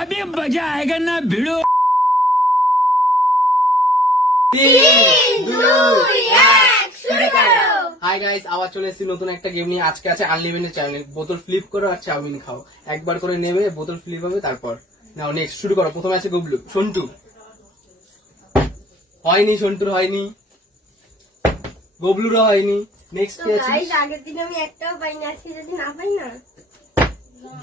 अभी मजा आएगा ना भिड़ो। হাই গাইস, আবার চলে এসেছি নতুন একটা গেম নিয়ে। আজকে আছে আনলিমিটেড চ্যালেঞ্জ। বোতল ফ্লিপ করো আর চাউমিন খাও। একবার করে নেবে, বোতল ফ্লিপ হবে, তারপর নাও নেক্সট শুরু করো। প্রথমে আছে গুবলু, সন্টু হয়নি, সন্টুর হয়নি, গবলুরও হয়নি। নেক্সট কি আছে? আগের দিন আমি একটাও পাইনি, আজকে যদি না পাই না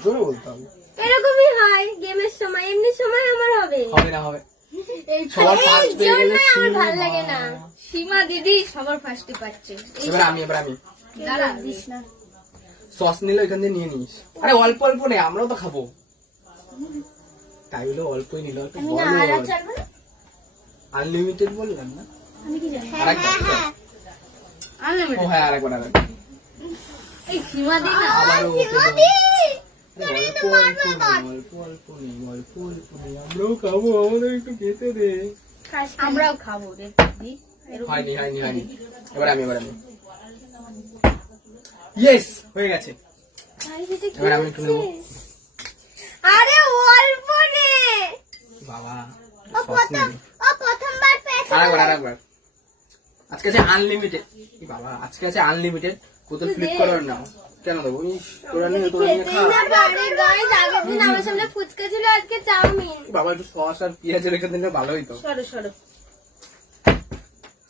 জোরে বলতে হবে। এরকমই হয় গেমের সময়, এমনি সময় আমার হবে হবে না, হবে। এই সবার ফার্স্ট পেয়ে গেলে আমার ভালো লাগে না। সীমা দিদি সবার ফার্স্টে পাচ্ছে। এবার আমি দাঁড়া দিস না। সস নিলে ওইখান দিয়ে নিয়ে নিস। আরে অল্প অল্প নে, আমরাও তো খাবো। তাই বলে অল্পই নিল, একটু বড় আনলিমিটেড বললাম না। আমি কি জানি? আরেকবার ও হ্যাঁ, আরেকবার এই সীমা দি না আবারও সিমাদি অল্প অল্প নেই, আমরাও খাবো, আমাদের একটু খেতে দে। আমরাও খাবো রে দিদি। হয়নি। এবার আমি ইয়েস, হয়ে গেছে। এবার আমি একটু নেবো। আরে অল্প নে। বাবা ও প্রথমবার পেয়েছে। আরেকবার আজকে আছে আনলিমিটেড। বাবা আজকে আছে আনলিমিটেড। বোতল ফ্লিপ করো না, কেন দেবো? তোরা নিয়ে খা। আরে গাইস, আগের দিন আমার সামনে ফুচকা ছিল, আজকে চাউমিন। বাবা একটু সস আর পেঁয়াজ রেখে দিলে ভালো হইতো। সরো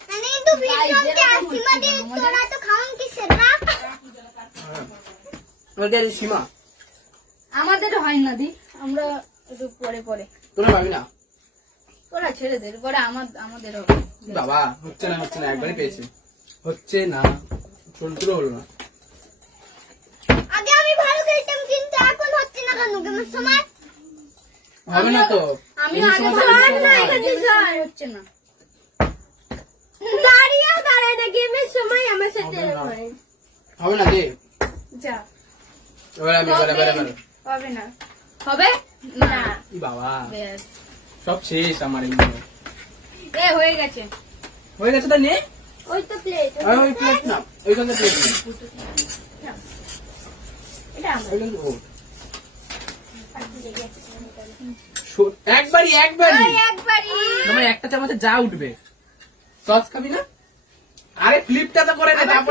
মানে তো ভিডিও কে সিমাদি তোরা তো খাওন কি সেটা? আমাদের সীমা আমাদের হয় না দি, আমরা একটু পরে তোরা পাবি না। তোরা ছেড়ে দে, পরে আমাদের হবে। বাবা হচ্ছে না, একবারই পেয়েছে। হচ্ছে না, সন্তুরও হলো না। আগে আমি ভালো খেলতাম, কিন্তু এখন হচ্ছে না কেন গেমের সময়? হবে না তো, আমি এই আগে সমস্যা ভালো কিছু না, হবে না। এখানে জল হচ্ছে না। দাঁড়ায় না গেমের সময় আমার সাথে হবে না। এরকম হয়। হবে না দে। যা এবার আমি হবে না, হবে না। ই বাবা ব্যাস সব শেষ আমার। এ হয়ে গেছে। হয়ে গেছে, তা নে। ওই তো প্লেট, ওই প্লেট না, ওইখান থেকে প্লেট নে। এটা আমার। ওইখান থেকে একবারই একবারই তোমার একটা চামচে যা উঠবে। সস খাবি না? আরে ফ্লিপটা তো করে দে, তারপর